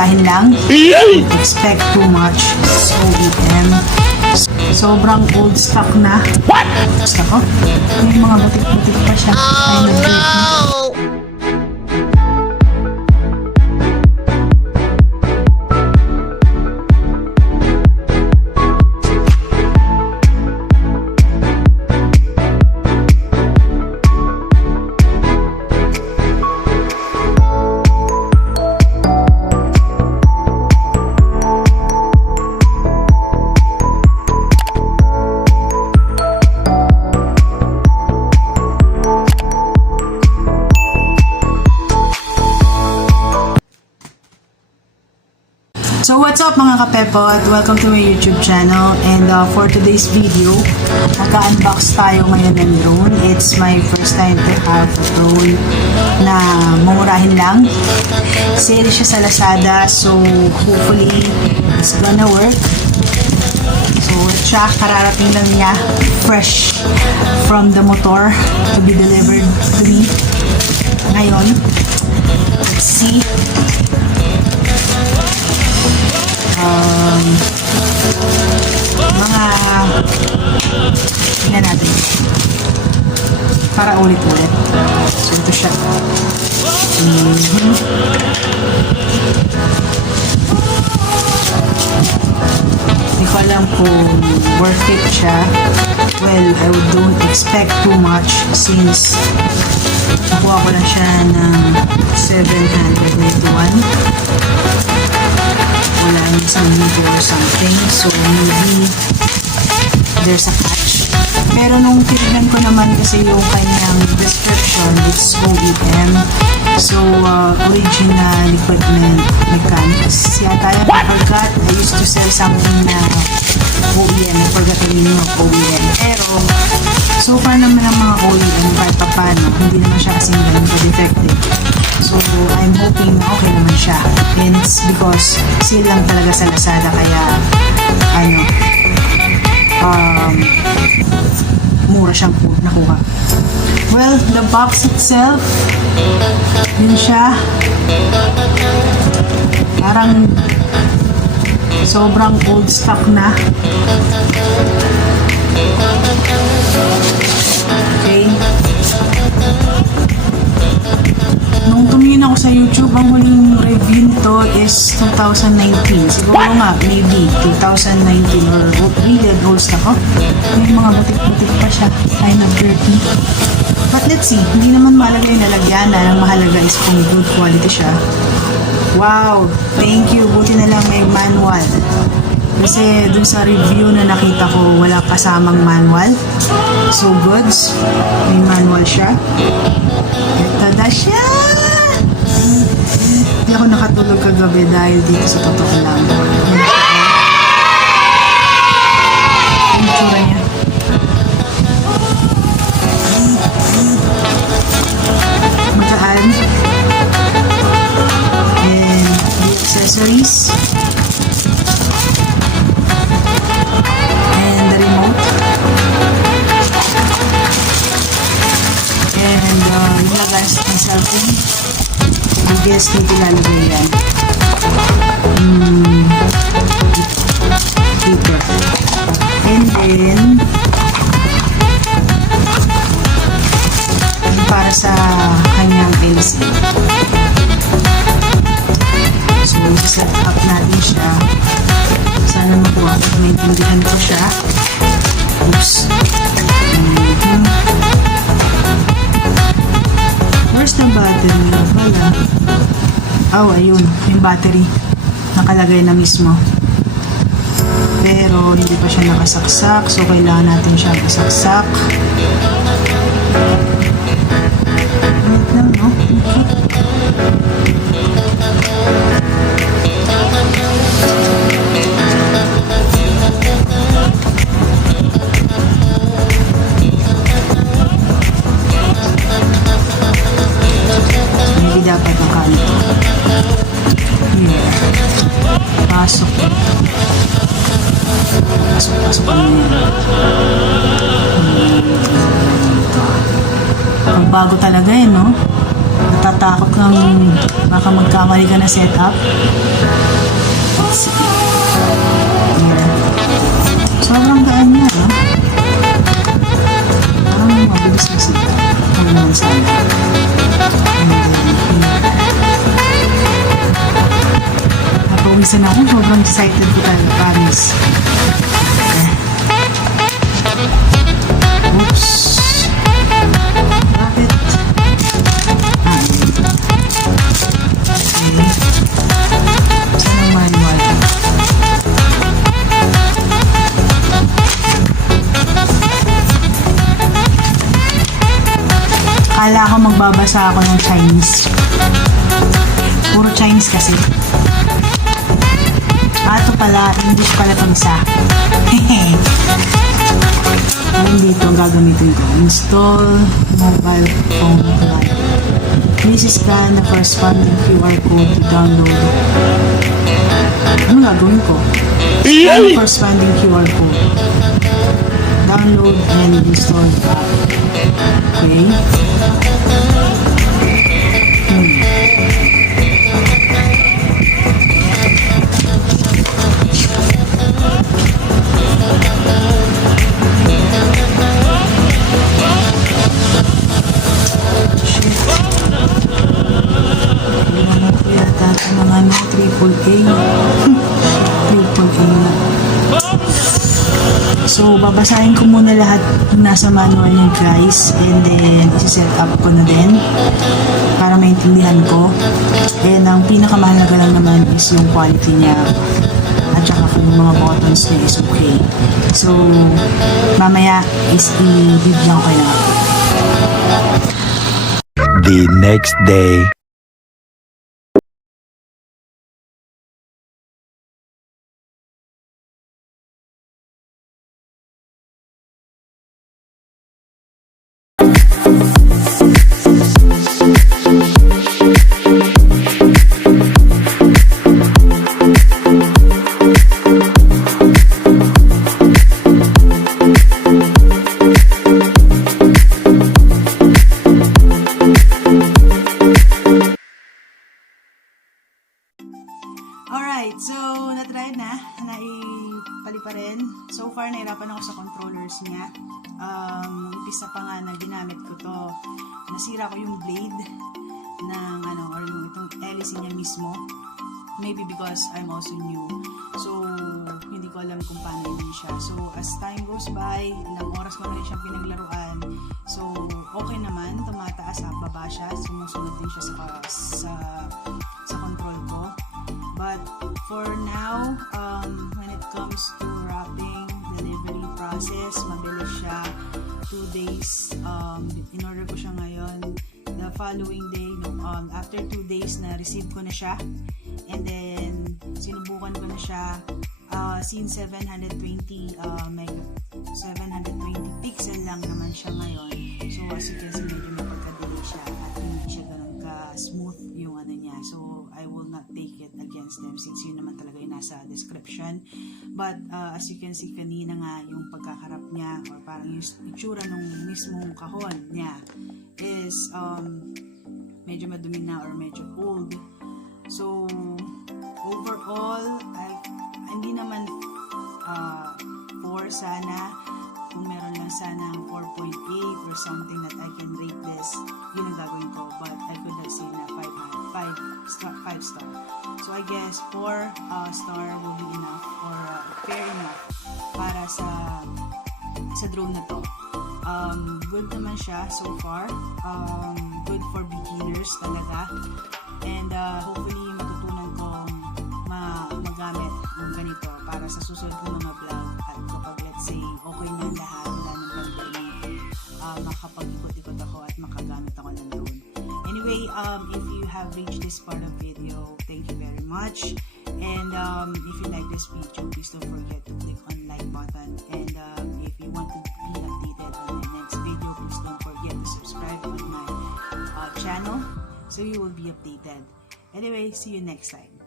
mumurahin lang. Don't expect too much. So OEM. Sobrang old stock na. What? Gusto ko? May mga butik-butik pa siya. Oh no! So what's up mga kapepot? Welcome to my YouTube channel, and for today's video, magka-unbox tayo ngayon ng drone. It's my first time to have a drone na mumurahin lang. Sale siya sa Lazada, so hopefully it's gonna work. So siya, kararating lang niya fresh from the motor to be delivered to me. Ngayon, let's see. Mga tingnan natin para ulit-ulit. So ito siya. Hindi ko alam kung worth it siya. Well, I don't expect too much since nakuha ko lang siya ng 791. Wala yung isang libo or something, so maybe there's a catch. Pero nung tinignan ko naman kasi yung kanyang description, it's OEM, so original equipment mechanics yata yan. I forgot, I used to sell something na OEM, I forgot the meaning of OEM, pero so far naman ang mga OEM kahit pa paano, hindi naman siya kasing ganun ka-defective. So, I'm hoping okay naman siya. And it's because sale lang talaga sa Lazada, kaya mura siyang nakuha. Well, the box itself, yun siya. Parang sobrang old stock na. Okay. Nung tumingin ako sa YouTube, ang huling review nito is 2019. Siguro nga, maybe 2019 or really old stock. May mga butik-butik pa siya. Kind of dirty. But let's see. Hindi naman mahalaga yung nalagyanan. Ang mahalaga is kung good quality siya. Wow! Thank you. Buti na lang may manual. Kasi dun sa review na nakita ko, wala kasamang manual. So goods. May manual siya. Ito na siya! Hindi ako nakatulog kagabi dahil dito sa totoo lang. Ang tsura niya. Magaan. And the accessories. And the remote. And yung lagas ng cellphone. I guess dito lalagay yan. Dito. And then para sa kanyang LC. So, set up natin siya. Sana makuha ko, maintindihan ko siya. Oops. Where's the battery? Wala. Oh, ayun. Yung battery. Nakalagay na mismo. Pero, hindi pa siya nakasaksak. So, kailangan natin siya kasaksak. Wait lang, no? Maybe dapat ang kanito. Here. Pasok. Pasok ang pagbago talaga no? Natatakot kang baka magkamali ka na setup. Sige. Sobrang gaan niya, ha? Parang mabilis na sila. Ano naman sana. Napawisan ako. Sobrang excited ko tayo. Promise. Oops. Bakit? Okay. Saan ang manual? Akala ko magbabasa ako ng Chinese. Puro Chinese kasi. Ito pala, English pala itong isa. Dito ang gagamitin ko. Install mobile phone live. Please scan the corresponding QR code to download. Ano gagawin ko? Scan the corresponding QR code. Download and install the app. Okay. So, babasahin ko muna lahat ng nasa manual niya guys, and then isi-set up ko na din para maintindihan ko. And ang pinakamahalaga lang naman is yung quality niya at saka kung yung mga buttons niya is okay. So, mamaya is i-video ko kayo. The next day. Alright, so na-try na, naipali pa rin. So far, nahirapan ako sa controllers niya. Umpisa pa nga na ginamit ko to. Nasira ko yung blade ng or yung itong hélice niya mismo. Maybe because I'm also new. So, hindi ko alam kung paano yun siya. So, as time goes by, ilang oras ko na rin siyang pinaglaruan. So, okay naman. Tumataas, baba siya. Sumusunod din siya sa control ko. But for now, when it comes to wrapping, delivery process, mabilis siya. 2 days, in-order ko siya ngayon. The following day, after 2 days na receive ko na siya. And then, sinubukan ko na siya. Since 720 pixel lang naman siya ngayon. So, as you can see, medyo may pagka-delay siya at hindi siya ganun ka-smooth yung niya. So, I will not take it against them since yun naman talaga yung nasa description. But, as you can see kanina nga, yung pagkakarap niya or parang yung itsura nung mismong kahon niya is medyo madumi na or medyo old. So, overall, hindi naman 4 sana. Kung meron lang sana 4.8 or something that I can rate this, yun ang gagawin ko. But I could have seen na 5 star. So I guess 4 star will be enough or fair enough para sa drone na to. Good naman siya so far. Good for beginners talaga. And hopefully matutunan kong magamit ng ganito para sa susunod kong mga vlog. At kapag let's say okay na lahat, wala ng pandemic, makapag-ikot-ikot ako at makagamit ako ng drone. Anyway, if you have reached this part of video, thank you very much. And if you like this video, please don't forget to click on like button. And if you want to be updated on my next video, please don't forget to subscribe on my channel so you will be updated. Anyway, see you next time.